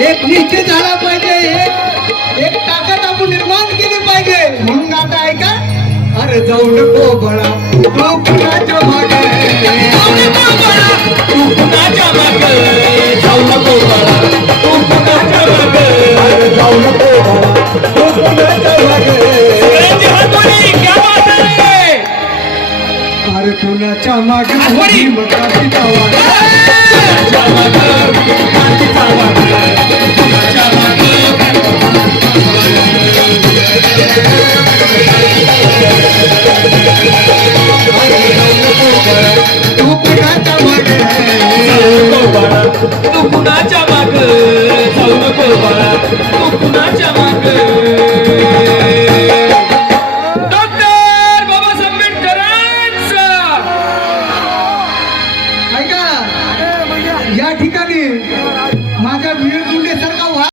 एक निश्चित झाला पाहिजे. एक एक ताकद आपण निर्माण केली पाहिजे. म्हणून आता ऐका. अरे जाऊ नको बळा. तू कुणाच्या मागे? तू कुणाच्या मागे? क्षमा तू कुणाच्या माग? जाऊ नको बाळा. तू या ठिकाणी